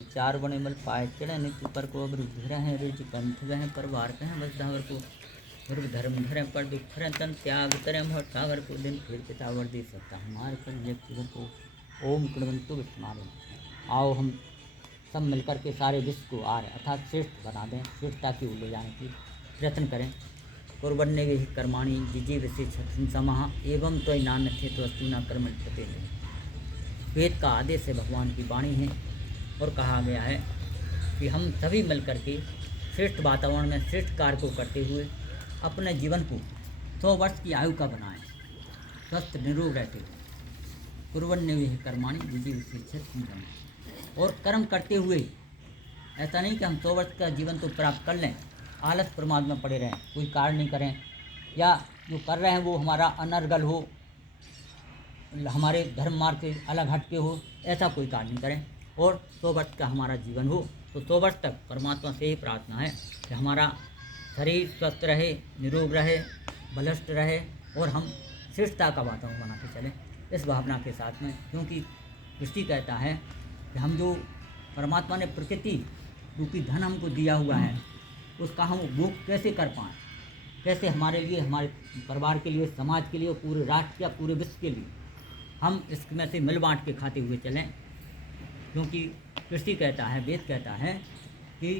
चार बने मल पाए चढ़े नित्य पर को अबर घेरा है रिज कंठ गए पर वार कहें बस धावर को दुर्ग धर्म धरे पर दुख धरे तन त्याग करे मोह ठावर को दिन फिर पितावर दे सकता हमारे पर जग को ओम कुणवंतु विस्मारे। आओ हम सब मिलकर के सारे विश्व को आर्य अर्थात श्रेष्ठ बना दें, श्रेष्ठता की ओर ले जाने की प्रयत्न करें। कुर्बन्ने वे कर्माणी जिजे विशेष समाह एवं तो नान थे तो अस्तु न कर्म पते नहीं। वेद का आदेश है, भगवान की वाणी है और कहा गया है कि हम सभी मिलकर के श्रेष्ठ वातावरण में श्रेष्ठ कार्य को करते हुए अपने जीवन को 100 वर्ष की आयु का बनाएं, स्वस्थ निरोग रहते हुए। कुर्बन्ने वे कर्माणी जिजे विशेष और कर्म करते हुए ऐसा नहीं कि हम 100 वर्ष का जीवन तो प्राप्त कर लें, आलस प्रमाद में पड़े रहें, कोई कार्य नहीं करें या जो कर रहे हैं वो हमारा अनर्गल हो, हमारे धर्म मार्ग से अलग हट के हो, ऐसा कोई कार्य नहीं करें और 100 वर्ष का हमारा जीवन हो। तो 100 वर्ष तक परमात्मा से ही प्रार्थना है कि हमारा शरीर स्वस्थ रहे, निरोग रहे, बलिष्ठ रहे और हम श्रेष्ठता का वातावरण बना के चलें इस भावना के साथ में। क्योंकि सृष्टि कहता है कि हम जो परमात्मा ने प्रकृति रूपी धन हमको दिया हुआ है उसका हम उपभोग कैसे कर पाएँ, कैसे हमारे लिए, हमारे परिवार के लिए, समाज के लिए, पूरे राष्ट्र या पूरे विश्व के लिए हम इसमें से मिल बांट के खाते हुए चलें। क्योंकि सृष्टि कहता है, वेद कहता है कि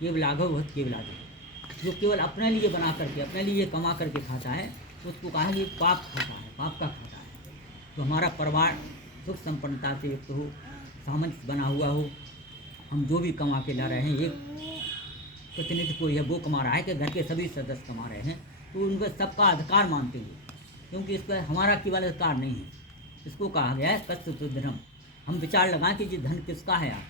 केवलाघव बहुत केवलाघव, जो केवल अपने लिए बना करके, अपने लिए कमा करके खाता है उसको कहा ये पाप खाता है, पाप का खाता है। तो हमारा परिवार सुख संपन्नता से युक्त हो, सामंजस्य बना हुआ हो, हम जो भी कमा के ला रहे हैं, एक प्रतिनिधि कोई है वो कमा रहा है कि घर के सभी सदस्य कमा रहे हैं, तो उनका सबका अधिकार मानते हुए, क्योंकि इस पर हमारा केवल अधिकार नहीं है, इसको कहा गया है कस्य धर्म। हम विचार लगाएं कि ये धन किसका है यार,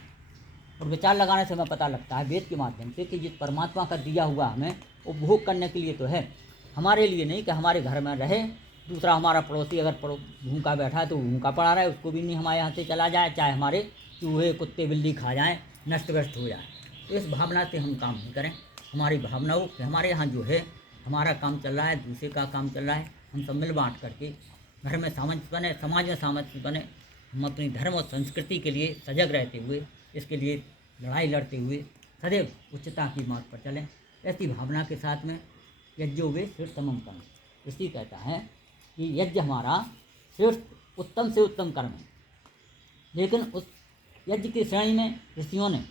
और विचार लगाने से हमें पता लगता है वेद के माध्यम से कि जिस परमात्मा का दिया हुआ हमें उपभोग करने के लिए तो है, हमारे लिए नहीं कि हमारे घर में रहे। दूसरा हमारा पड़ोसी अगर भूखा बैठा है तो भूखा पड़ा रहा है, उसको भी नहीं हमारे यहाँ से चला जाए, चाहे हमारे चूहे कुत्ते बिल्ली खा जाएँ, नष्ट व्यस्त हो जाए। तो इस भावना से हम काम नहीं करें। हमारी भावना हो कि हमारे यहाँ जो है हमारा काम चल रहा है, दूसरे का काम चल रहा है, हम सब मिल बाँट करके घर में सामंजस्य बने, समाज में सामंजस्य बने, हम अपनी धर्म और संस्कृति के लिए सजग रहते हुए, इसके लिए लड़ाई लड़ते हुए सदैव उच्चता की मार्ग पर चलें। ऐसी भावना के साथ में यज्ञो वे श्रेष्ठतमं कर्म, इसी कहता है कि यज्ञ हमारा श्रेष्ठ उत्तम से उत्तम कर्म है। लेकिन उस यज्ञ की श्रेणी में ऋषियों ने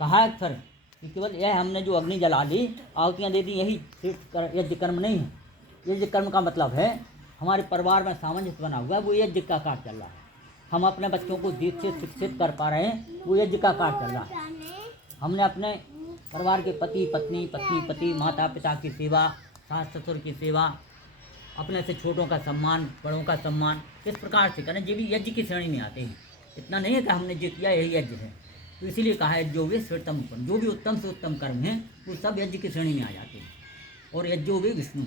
कहा है सर कि केवल यह हमने जो अग्नि जला दी, आहुतियाँ दे दी, यही श्रेष्ठ यज्ञ कर्म नहीं है। यज्ञ कर्म का मतलब है हमारे परिवार में सामंजस्य बना हुआ है, वो यज्ञ का कार्य चल रहा है। हम अपने बच्चों को दीक्षित शिक्षित कर पा रहे हैं, वो यज्ञ का कार्य चल रहा है। हमने अपने परिवार के पति पत्नी, पत्नी पति, माता पिता की सेवा, सास ससुर की सेवा, अपने से छोटों का सम्मान, बड़ों का सम्मान किस प्रकार से करें, ये भी यज्ञ की श्रेणी में आते हैं। इतना नहीं है कि हमने जो किया यही यज्ञ है। तो इसीलिए कहा है जो वे श्रेष्ठतम कर्म, जो भी उत्तम से उत्तम कर्म हैं वो सब यज्ञ की श्रेणी में आ जाते हैं। और यज्ञो वे विष्णु,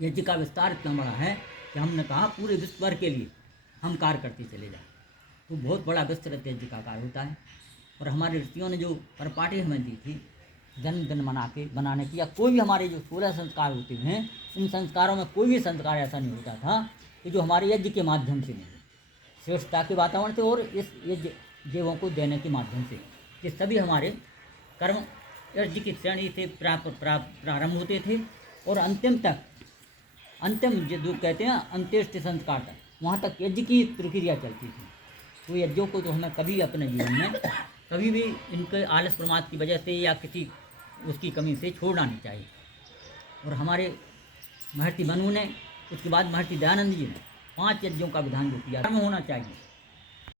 यज्ञ का विस्तार इतना बड़ा है कि हमने कहा पूरे विश्व भर के लिए हम कार्य करते चले जाए, तो बहुत बड़ा विस्तृत यज्ञ का कार्य होता है। और हमारे ऋषियों ने जो परिपाटी हमें दी थी जन्मदिन बनाने की, या कोई भी हमारे जो 16 संस्कार होते हैं, इन संस्कारों में कोई भी संस्कार ऐसा नहीं होता था कि जो हमारे यज्ञ के माध्यम से नहीं, श्रेष्ठता के वातावरण से और इस यज्ञ जीवों को देने के माध्यम से, ये सभी हमारे कर्म यज्ञ की श्रेणी से प्रारंभ होते थे और अंतिम तक, अंतिम जो कहते हैं अंत्येष्टि संस्कार तक, वहाँ तक यज्ञ की प्रक्रिया चलती थी। तो यज्ञों को तो हमें कभी अपने जीवन में कभी भी इनके आलस प्रमाद की वजह से या किसी उसकी कमी से छोड़ना नहीं चाहिए। और हमारे महर्षि मनु ने, उसके बाद महर्षि दयानंद जी ने 5 यज्ञों का विधान जो किया, कर्म होना चाहिए।